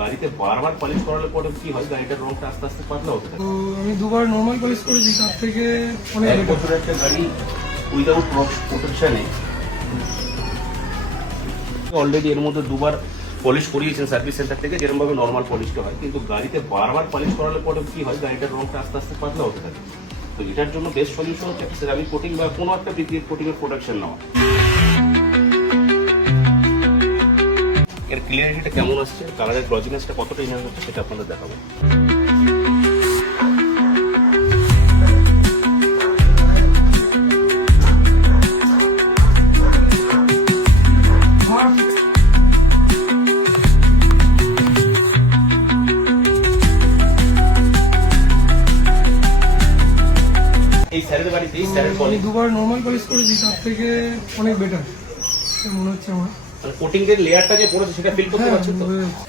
গাড়িতে বারবার পলিশ করালে পরে কি হয়, গাড়িটার রংটা আস্তে আস্তে পাতলা হতে থাকে। তো আমি দুবার নর্মাল পলিশ করেছি, তার থেকে অনেক এক better। বছরের একটা গাড়ি উইদাউট প্রোটেকশনে অলরেডি এর মধ্যে দুবার পলিশ করিয়েছেন সার্ভিস সেন্টার থেকে, যেরকম ভাবে নর্মাল পলিশটা হয়। কিন্তু গাড়িতে বারবার পলিশ করালে পরে কি হয়, গাড়িটার রংটা আস্তে আস্তে পাতলা হতে থাকে। তো এটার জন্য বেস্ট সলিউশন হচ্ছে সেরামিক কোটিং বা কোনো একটা বিক্রির কোটিং এর প্রোডাকশন নেওয়া। এর ক্লিয়ারিটিটা কেমন আসছে, কালারের গ্লজিনেসটা কতটা ইনহ্যান্স হচ্ছে সেটা আপনাদের দেখাবো। এই স্যারের বাড়িতে এই স্যারের আমি পলিশ দুবার নর্মাল পলিশ করেছি, তার থেকে অনেক বেটার মনে হচ্ছে আমার। কোটিং এর লেয়ারটা যে পড়েছে সেটা ফিল করতে হ্যাঁ, পারছেন তো? হয়ে যাচ্ছে।